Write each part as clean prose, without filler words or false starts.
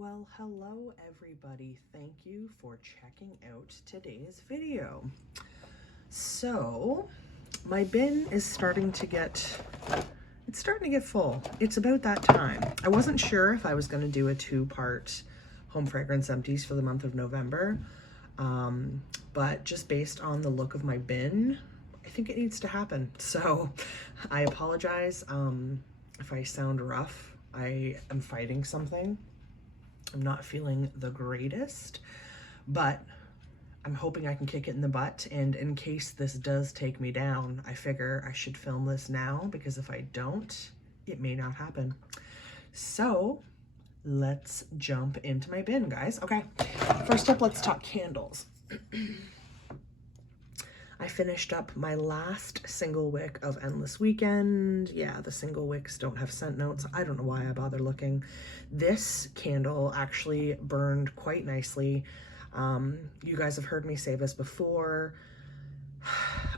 Well, hello everybody. Thank you for checking out today's video. So, my bin is starting to get full. It's about that time. I wasn't sure if I was going to do a two-part home fragrance empties for the month of November, but just based on the look of my bin, I think it needs to happen. So, I apologize if I sound rough. I am fighting something. I'm not feeling the greatest, but I'm hoping I can kick it in the butt. And in case this does take me down, I figure I should film this now, because if I don't, it may not happen. So let's jump into my bin, guys. Okay, first up, let's talk candles. I finished up my last single wick of Endless Weekend. Yeah, the single wicks don't have scent notes. I don't know why I bother looking. This candle actually burned quite nicely. You guys have heard me say this before.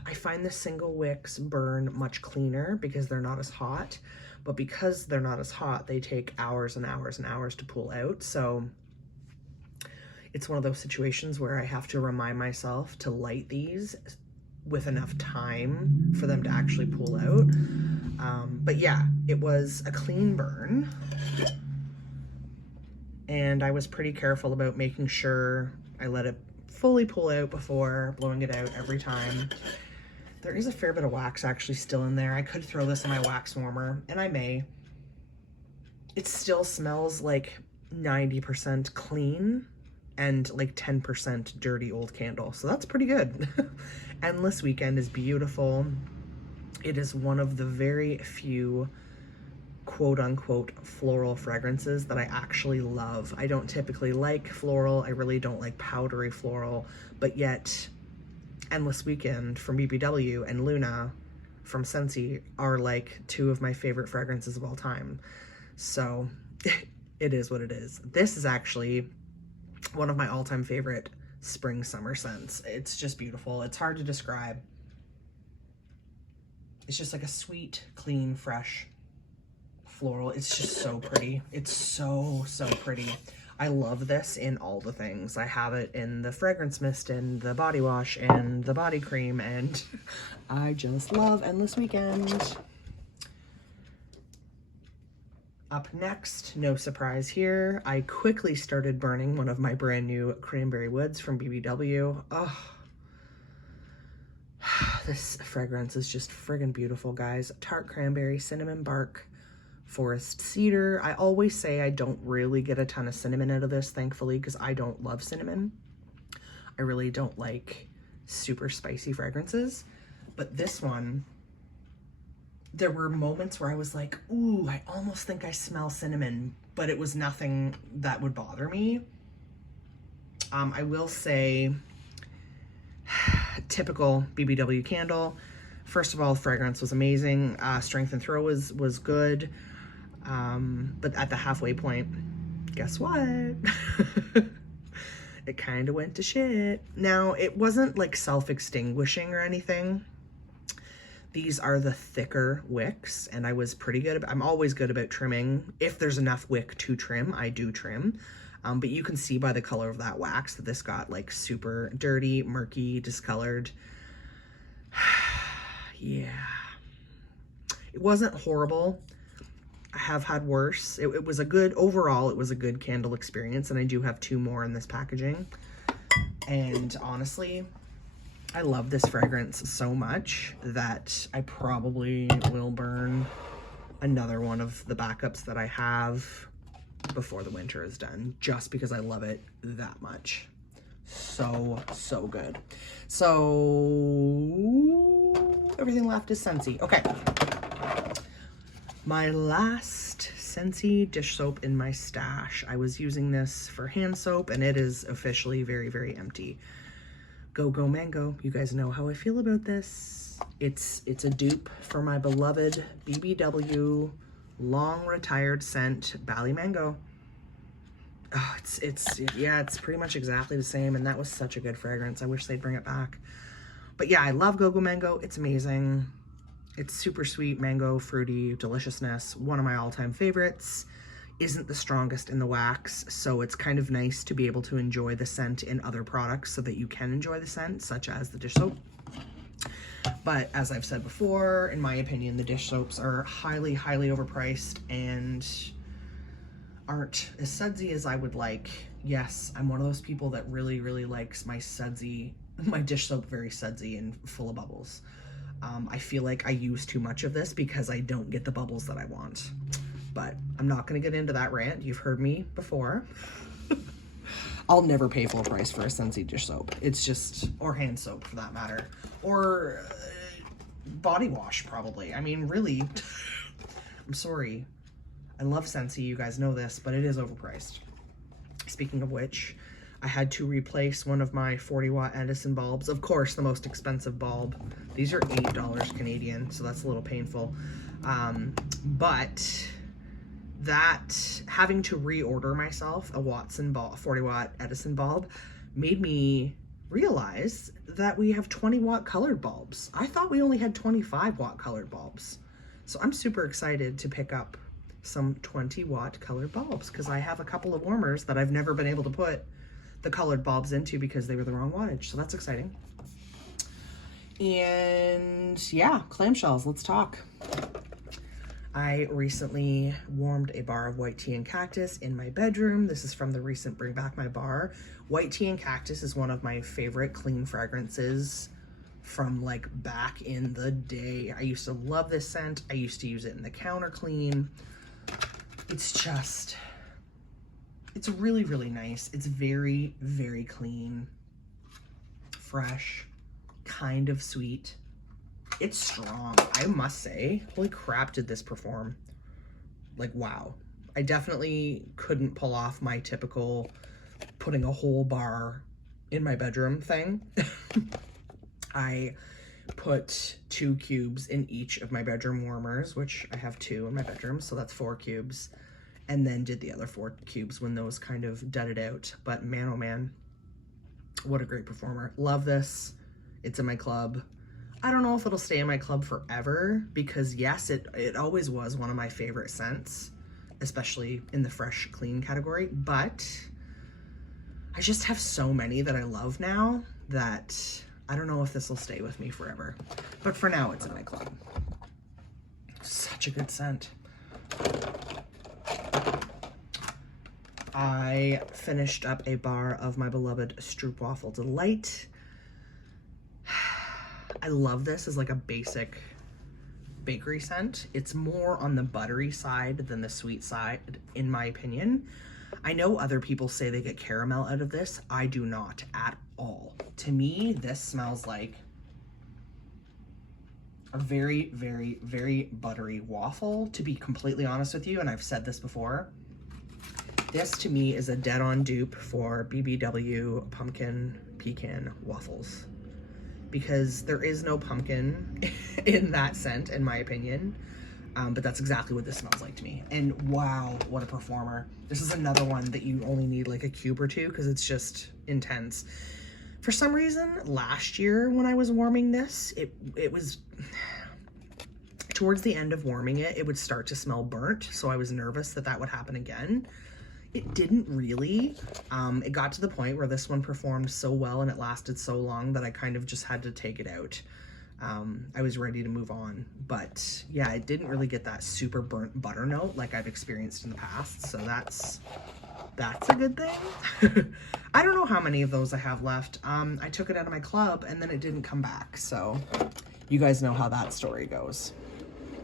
I find the single wicks burn much cleaner because they're not as hot, but because they're not as hot, they take hours and hours and hours to pull out. So it's one of those situations where I have to remind myself to light these with enough time for them to actually pull out. But yeah, it was a clean burn, and I was pretty careful about making sure I let it fully pull out before blowing it out every time. There is a fair bit of wax actually still in there. I could throw this in my wax warmer, and I may. It still smells like 90% clean and like 10% dirty old candle. So that's pretty good. Endless Weekend is beautiful. It is one of the very few quote unquote floral fragrances that I actually love. I don't typically like floral. I really don't like powdery floral, but yet Endless Weekend from BBW and Luna from Scentsy are like two of my favorite fragrances of all time. So it is what it is. This is actually one of my all-time favorite spring summer scents. It's just beautiful. It's hard to describe. It's just like a sweet, clean, fresh floral. It's just so pretty. It's so pretty. I love this in all the things. I have it in the fragrance mist and the body wash and the body cream, and I just love Endless Weekend. Up next, no surprise here, I quickly started burning one of my brand new Cranberry Woods from BBW. Oh, this fragrance is just friggin' beautiful, guys. Tart cranberry, cinnamon bark, forest cedar. I always say I don't really get a ton of cinnamon out of this, thankfully, because I don't love cinnamon. I really don't like super spicy fragrances, but this one, there were moments where I was like, ooh, I almost think I smell cinnamon, but it was nothing that would bother me. I will say, typical BBW candle. First of all, fragrance was amazing. Strength and throw was good. But at the halfway point, guess what? It kind of went to shit. Now, it wasn't like self-extinguishing or anything. These are the thicker wicks, and I was pretty good. I'm always good about trimming. If there's enough wick to trim, I do trim. But you can see by the color of that wax that this got like super dirty, murky, discolored. Yeah. It wasn't horrible. I have had worse. It was a good, overall, it was a good candle experience, and I do have 2 more in this packaging. And honestly, I love this fragrance so much that I probably will burn another one of the backups that I have before the winter is done, just because I love it that much. So good. So everything left is Scentsy. Okay. My last Scentsy dish soap in my stash. I was using this for hand soap, and it is officially very empty. Go Go Mango. You guys know how I feel about this. It's a dupe for my beloved BBW long retired scent Bali Mango. Oh, yeah, it's pretty much exactly the same, and that was such a good fragrance. I wish they'd bring it back. But yeah, I love Go Go Mango. It's amazing. It's super sweet, mango, fruity deliciousness. One of my all-time favorites. isn't the strongest in the wax, so it's kind of nice to be able to enjoy the scent in other products so that you can enjoy the scent, such as the dish soap. But as I've said before, in my opinion, the dish soaps are highly, highly overpriced and aren't as sudsy as I would like. Yes, I'm one of those people that really, really likes my dish soap very sudsy and full of bubbles. I feel like I use too much of this because I don't get the bubbles that I want. But I'm not going to get into that rant. You've heard me before. I'll never pay full price for a Scentsy dish soap. It's just, or hand soap for that matter. Or body wash probably. I mean, really, I'm sorry. I love Scentsy, you guys know this, but it is overpriced. Speaking of which, I had to replace one of my 40-watt Edison bulbs. Of course, the most expensive bulb. These are $8 Canadian, so that's a little painful. But that, having to reorder myself a 40-watt Edison bulb made me realize that we have 20-watt colored bulbs. I thought we only had 25-watt colored bulbs. So I'm super excited to pick up some 20-watt colored bulbs because I have a couple of warmers that I've never been able to put the colored bulbs into because they were the wrong wattage. So that's exciting. And yeah, clamshells, let's talk. I recently warmed a bar of white tea and cactus in my bedroom. This is from the recent Bring Back My Bar. White tea and cactus is one of my favorite clean fragrances from like back in the day. I used to love this scent. I used to use it in the counter clean. It's really, really nice. It's very, very clean, fresh, kind of sweet. It's strong, I must say. Holy crap, did this perform. Like, wow. I definitely couldn't pull off my typical putting a whole bar in my bedroom thing. I put 2 cubes in each of my bedroom warmers, which I have 2 in my bedroom, so that's 4 cubes. And then did the other 4 cubes when those kind of dudded out. But man, oh man, what a great performer. Love this. It's in my club. I don't know if it'll stay in my club forever because yes, it always was one of my favorite scents, especially in the fresh, clean category. But I just have so many that I love now that I don't know if this will stay with me forever. But for now, it's in my club. Such a good scent. I finished up a bar of my beloved Stroopwafel Delight. I love this as like a basic bakery scent. It's more on the buttery side than the sweet side, in my opinion. I know other people say they get caramel out of this. I do not at all. To me, this smells like a very, very, very buttery waffle, to be completely honest with you, and I've said this before. This, to me, is a dead-on dupe for BBW pumpkin pecan waffles because there is no pumpkin in that scent, in my opinion, but that's exactly what this smells like to me. And wow, what a performer. This is another one that you only need like a cube or 2 because it's just intense. For some reason, last year when I was warming this, it was towards the end of warming it, it would start to smell burnt, so I was nervous that that would happen again. It didn't really. It got to the point where this one performed so well and it lasted so long that I kind of just had to take it out. I was ready to move on, but yeah, it didn't really get that super burnt butter note like I've experienced in the past, so that's a good thing. I don't know how many of those I have left. I took it out of my club and then it didn't come back, so you guys know how that story goes.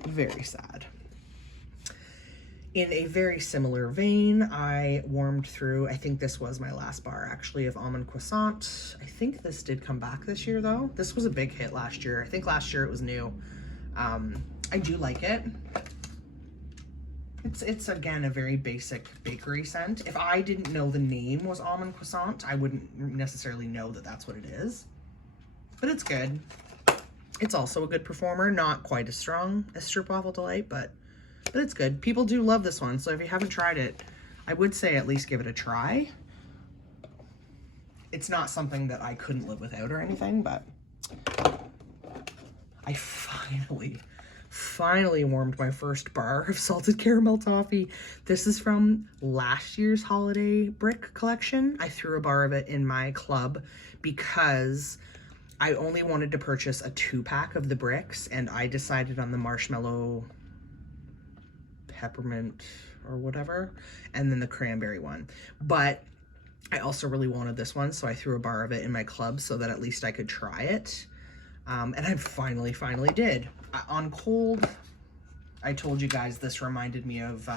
Very sad. In a very similar vein, I warmed through, I think this was my last bar actually, of Almond Croissant. I think this did come back this year though. This was a big hit last year. I think last year it was new. I do like it. It's again a very basic bakery scent. If I didn't know the name was Almond Croissant, I wouldn't necessarily know that that's what it is. But it's good. It's also a good performer, not quite as strong as Stroopwafel Delight, but it's good. People do love this one, so if you haven't tried it, I would say at least give it a try. It's not something that I couldn't live without or anything, but I finally warmed my first bar of salted caramel toffee. This is from last year's holiday brick collection. I threw a bar of it in my club because I only wanted to purchase a 2-pack of the bricks, and I decided on the marshmallow peppermint or whatever, and then the cranberry one. But I also really wanted this one, so I threw a bar of it in my club so that at least I could try it. And I finally did. On cold, I told you guys this reminded me of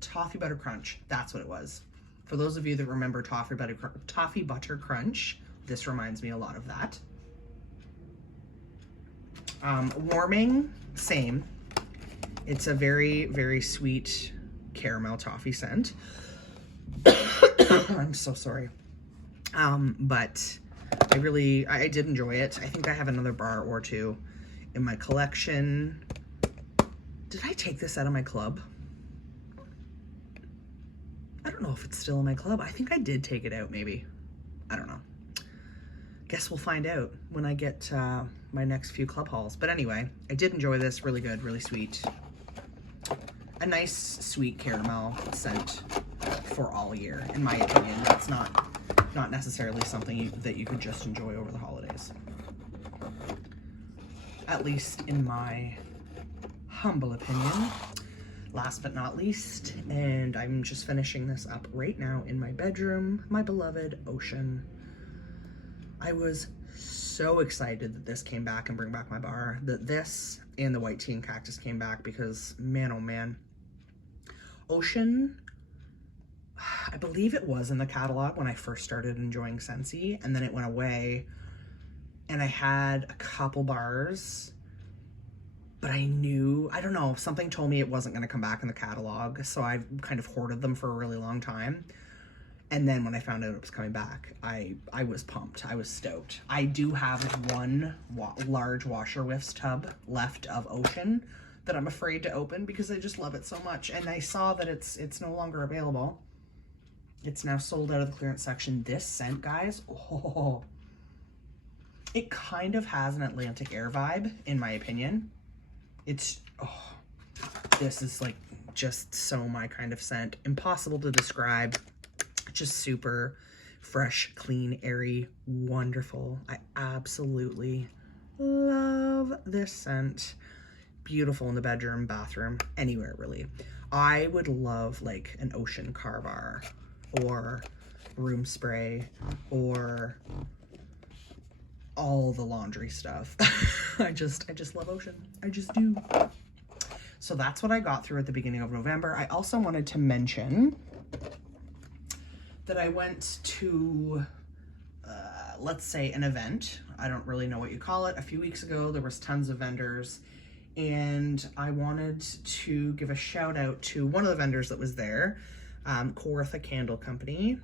Toffee Butter Crunch. That's what it was. For those of you that remember Toffee Butter Crunch, this reminds me a lot of that. Warming, same. It's a very sweet caramel toffee scent. I'm so sorry. But I did enjoy it. I think I have another bar or two in my collection. Did I take this out of my club? I don't know if it's still in my club. I think I did take it out, maybe. I don't know. Guess we'll find out when I get my next few club hauls. But anyway, I did enjoy this. Really good, really sweet. A nice sweet caramel scent for all year, in my opinion. That's not necessarily something that you could just enjoy over the holidays. At least in my humble opinion. Last but not least, and I'm just finishing this up right now in my bedroom, my beloved Ocean. I was so excited that this came back and bring back my bar, that this and the white tea and cactus came back, because man, oh man. Ocean, I believe it was in the catalog when I first started enjoying Scentsy, and then it went away, and I had a couple bars, but I don't know, something told me it wasn't going to come back in the catalog, so I kind of hoarded them for a really long time. And then when I found out it was coming back, I was pumped. I was stoked. I do have one large washer whiffs tub left of Ocean that I'm afraid to open because I just love it so much. And I saw that it's no longer available. It's now sold out of the clearance section. This scent, guys, oh, it kind of has an Atlantic Air vibe, in my opinion. This is like just so my kind of scent. Impossible to describe. Just super fresh, clean, airy, wonderful. I absolutely love this scent. Beautiful in the bedroom, bathroom, anywhere really. I would love like an Ocean car bar or room spray or all the laundry stuff. I just love Ocean. I just do. So that's what I got through at the beginning of November. I also wanted to mention that I went to, let's say, an event. I don't really know what you call it. A few weeks ago, there was tons of vendors, and I wanted to give a shout out to one of the vendors that was there, Kawartha Candle Company.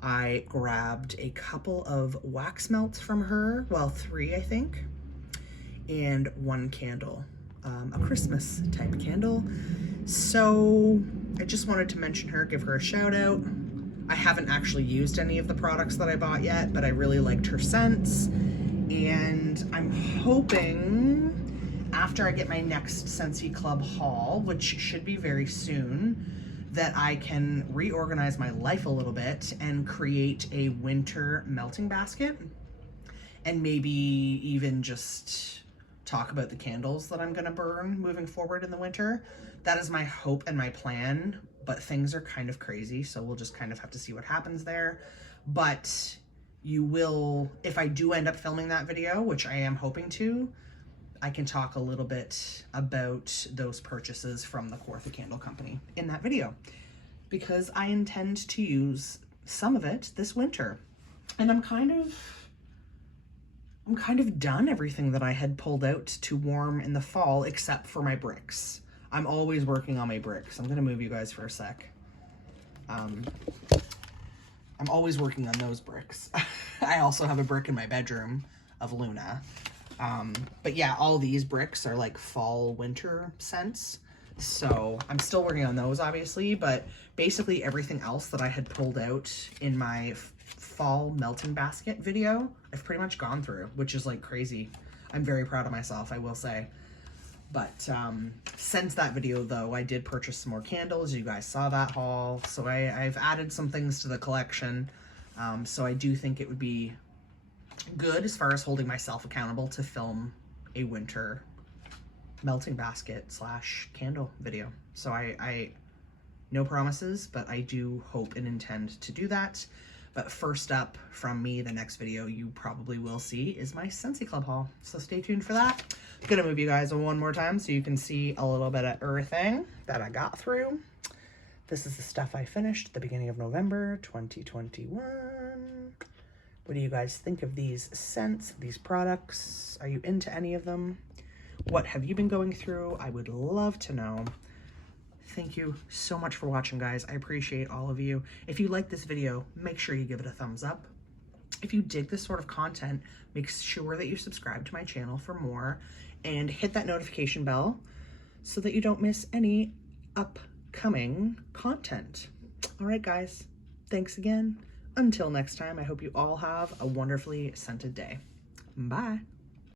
I grabbed a couple of wax melts from her, well, 3, I think, and 1 candle, a Christmas type candle. So I just wanted to mention her, give her a shout out. I haven't actually used any of the products that I bought yet, but I really liked her scents. And I'm hoping after I get my next Scentsy Club haul, which should be very soon, that I can reorganize my life a little bit and create a winter melting basket. And maybe even just talk about the candles that I'm gonna burn moving forward in the winter. That is my hope and my plan. But things are kind of crazy, so we'll just kind of have to see what happens there. But you will, if I do end up filming that video, which I am hoping to, I can talk a little bit about those purchases from the Kawartha Candle Company in that video, because I intend to use some of it this winter. And I'm kind of done everything that I had pulled out to warm in the fall, except for my bricks. I'm always working on my bricks. I'm gonna move you guys for a sec. I'm always working on those bricks. I also have a brick in my bedroom of Luna. But yeah, all these bricks are like fall, winter scents. So I'm still working on those, obviously, but basically everything else that I had pulled out in my fall melting basket video, I've pretty much gone through, which is like crazy. I'm very proud of myself, I will say. But since that video, though, I did purchase some more candles. You guys saw that haul. So I've added some things to the collection. So I do think it would be good as far as holding myself accountable to film a winter melting basket / candle video. So I no promises, but I do hope and intend to do that. But first up from me, the next video you probably will see is my Scentsy Club haul. So stay tuned for that. I'm gonna move you guys one more time so you can see a little bit of everything that I got through. This is the stuff I finished at the beginning of November 2021. What do you guys think of these scents, these products? Are you into any of them? What have you been going through? I would love to know. Thank you so much for watching, guys. I appreciate all of you. If you like this video, make sure you give it a thumbs up. If you dig this sort of content, make sure that you subscribe to my channel for more and hit that notification bell so that you don't miss any upcoming content. All right, guys, thanks again. Until next time, I hope you all have a wonderfully scented day. Bye.